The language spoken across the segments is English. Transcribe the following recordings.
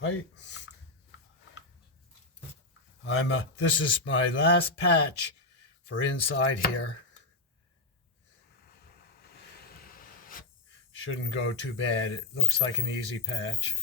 Hi. This is my last patch for inside here. Shouldn't go too bad. It looks like an easy patch.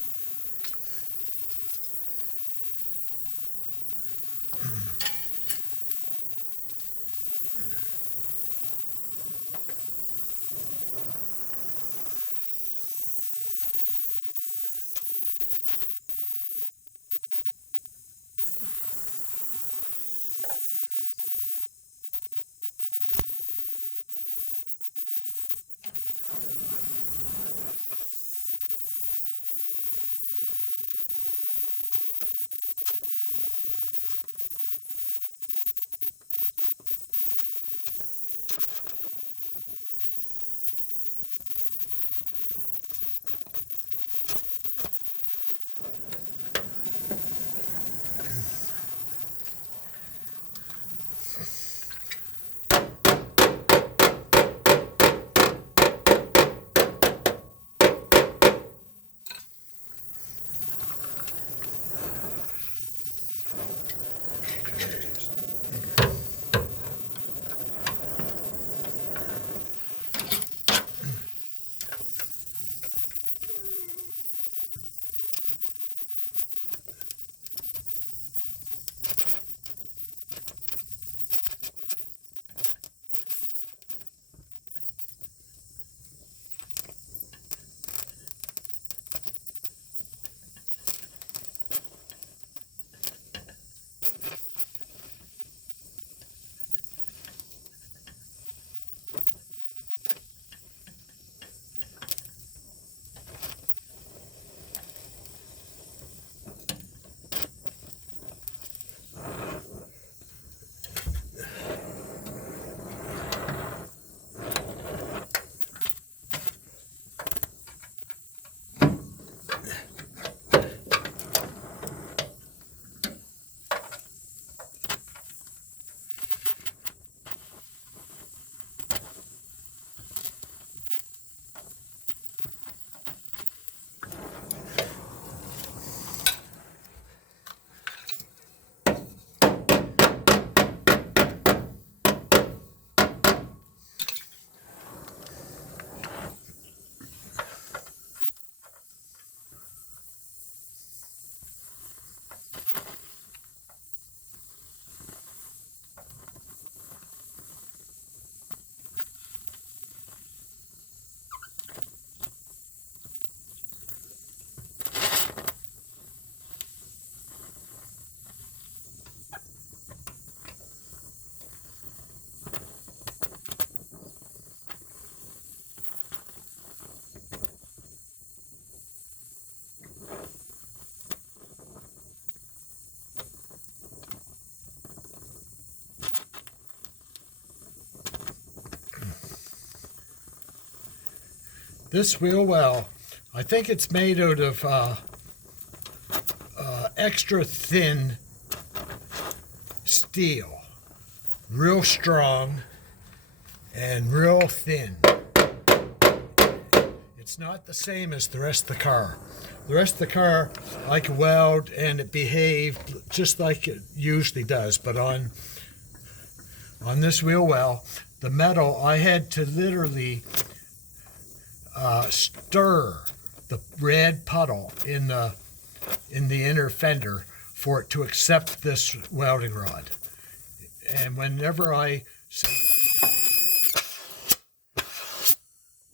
This wheel well, I think it's made out of extra thin steel, real strong and real thin. It's not the same as the rest of the car. The rest of the car I can weld and it behaved just like it usually does, but on this wheel well, the metal, I had to literally stir the red puddle in the inner fender for it to accept this welding rod. And whenever I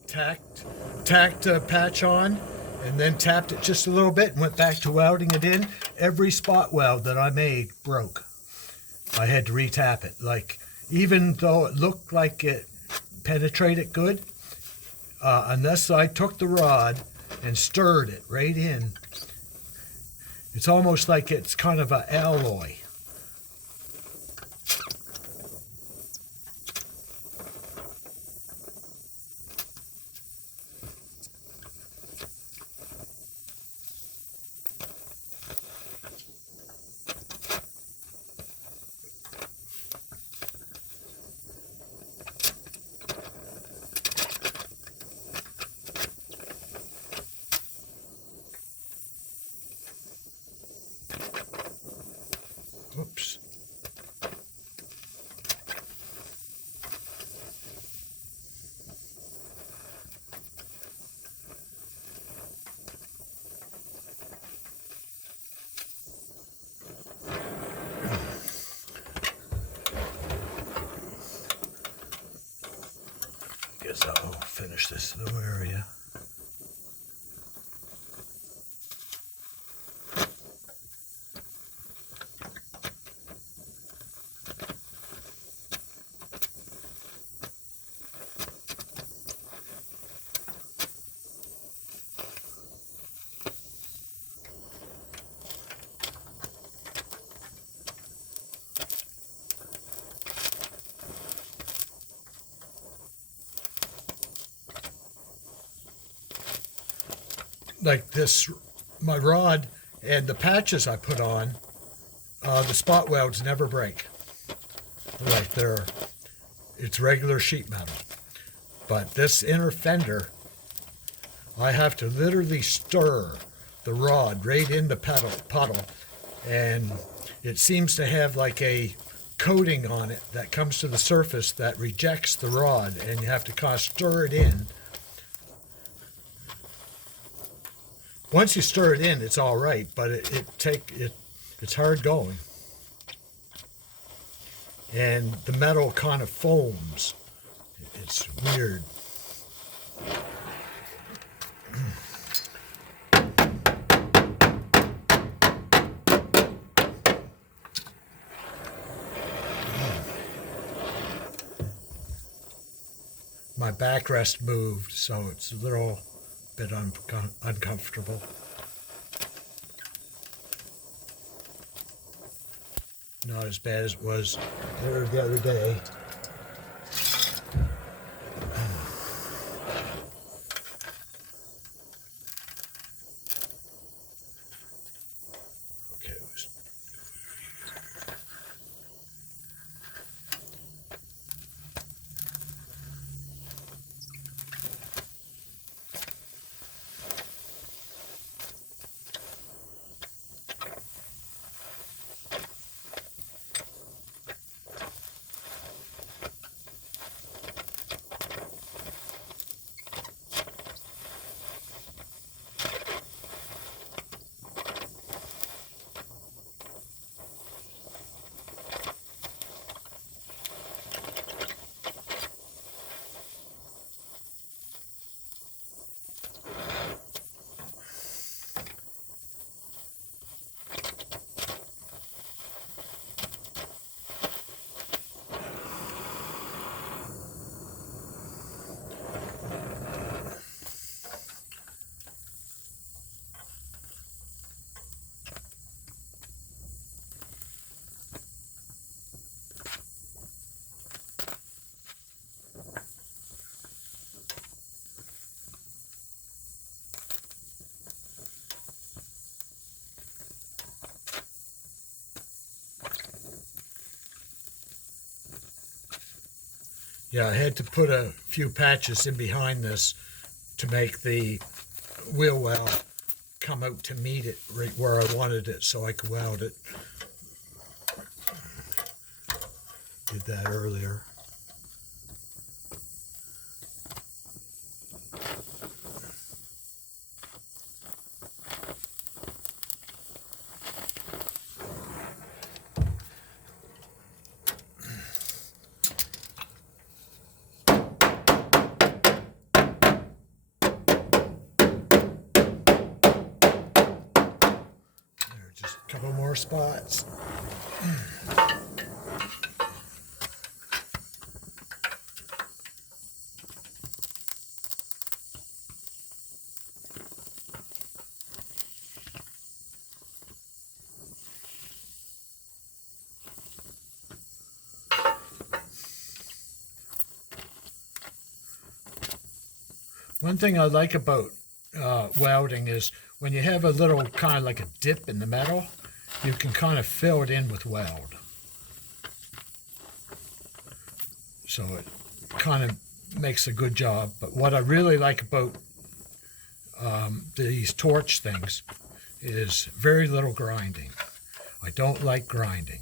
tacked a patch on and then tapped it just a little bit and went back to welding it in, every spot weld that I made broke. I had to retap it. Like, even though it looked like it penetrated good, unless I took the rod and stirred it right in, it's almost like it's kind of an alloy. Oops. Guess I'll finish this little area. Like this, my rod and the patches I put on, the spot welds never break. Like it's regular sheet metal. But this inner fender, I have to literally stir the rod right in the puddle, and it seems to have like a coating on it that comes to the surface that rejects the rod, and you have to kind of stir it in. Once you stir it in, it's all right, but it's hard going. And the metal kind of foams. It's weird. My backrest moved, so it's a little bit uncomfortable. Not as bad as it was there the other day. Okay. Yeah, I had to put a few patches in behind this to make the wheel well come out to meet it right where I wanted it so I could weld it. Did that earlier. Just a couple more spots. One thing I like about welding is when you have a little kind of like a dip in the metal, you can kind of fill it in with weld. So it kind of makes a good job. But what I really like about these torch things is very little grinding. I don't like grinding.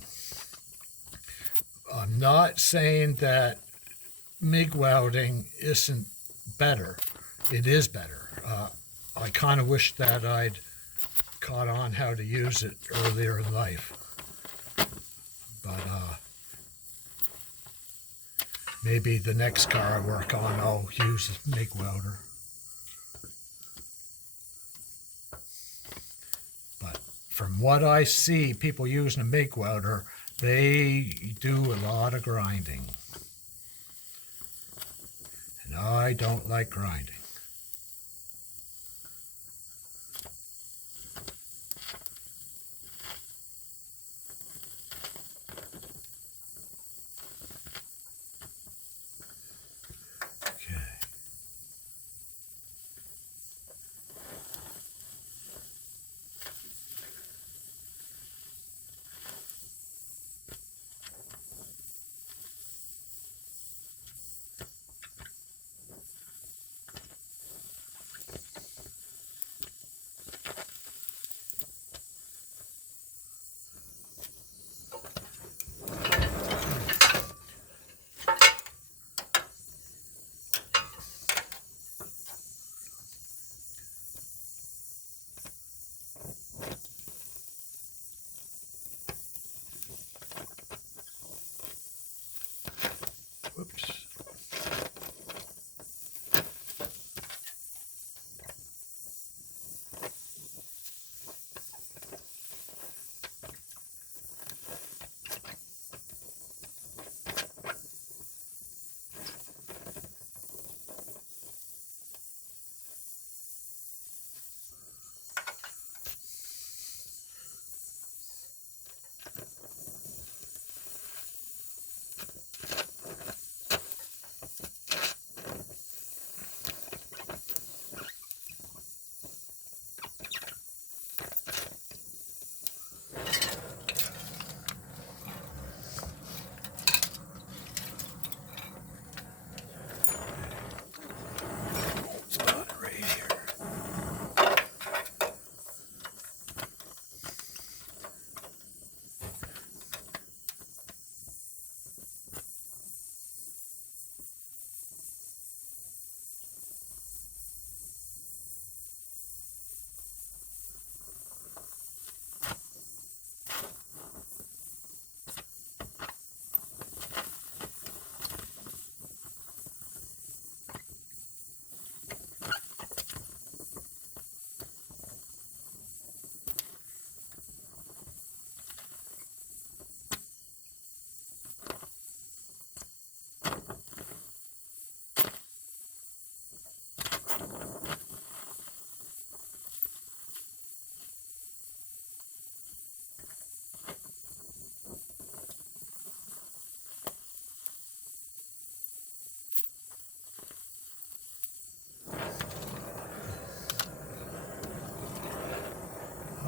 I'm not saying that MIG welding isn't better. It is better. I kind of wish that I'd caught on how to use it earlier in life. But maybe the next car I work on, I'll use a MIG welder. But from what I see, people using a MIG welder, they do a lot of grinding. And I don't like grinding. Whoops.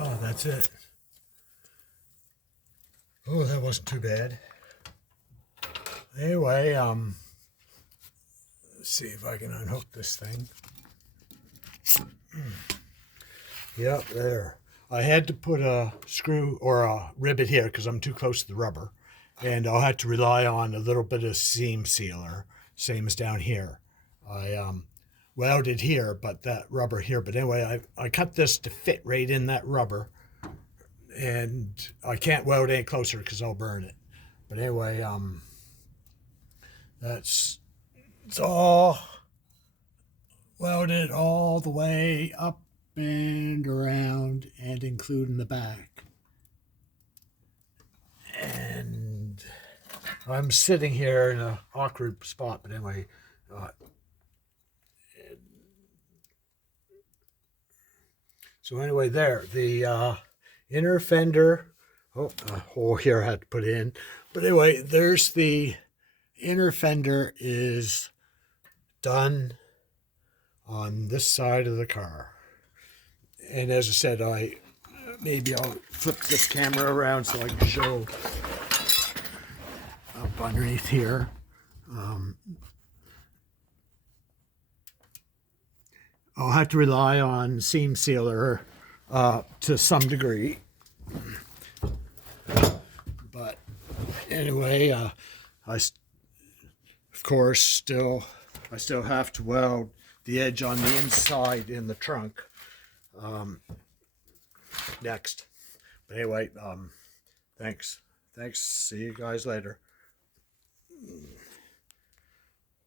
Oh, that's it. Oh, that wasn't too bad. Anyway, let's see if I can unhook this thing. Yep, there. I had to put a screw or a rivet here because I'm too close to the rubber. And I'll have to rely on a little bit of seam sealer, same as down here. I welded here, but that rubber here. But anyway, I cut this to fit right in that rubber. And I can't weld any closer because I'll burn it. But anyway, it's all welded all the way up and around and including the back. And I'm sitting here in an awkward spot, but anyway, so anyway, there, the inner fender, a hole here I had to put in, but anyway, there's the inner fender is done on this side of the car. And as I said, maybe I'll flip this camera around so I can show up underneath here. I'll have to rely on seam sealer to some degree. Anyway, of course, I still have to weld the edge on the inside in the trunk next. But anyway, thanks. See you guys later.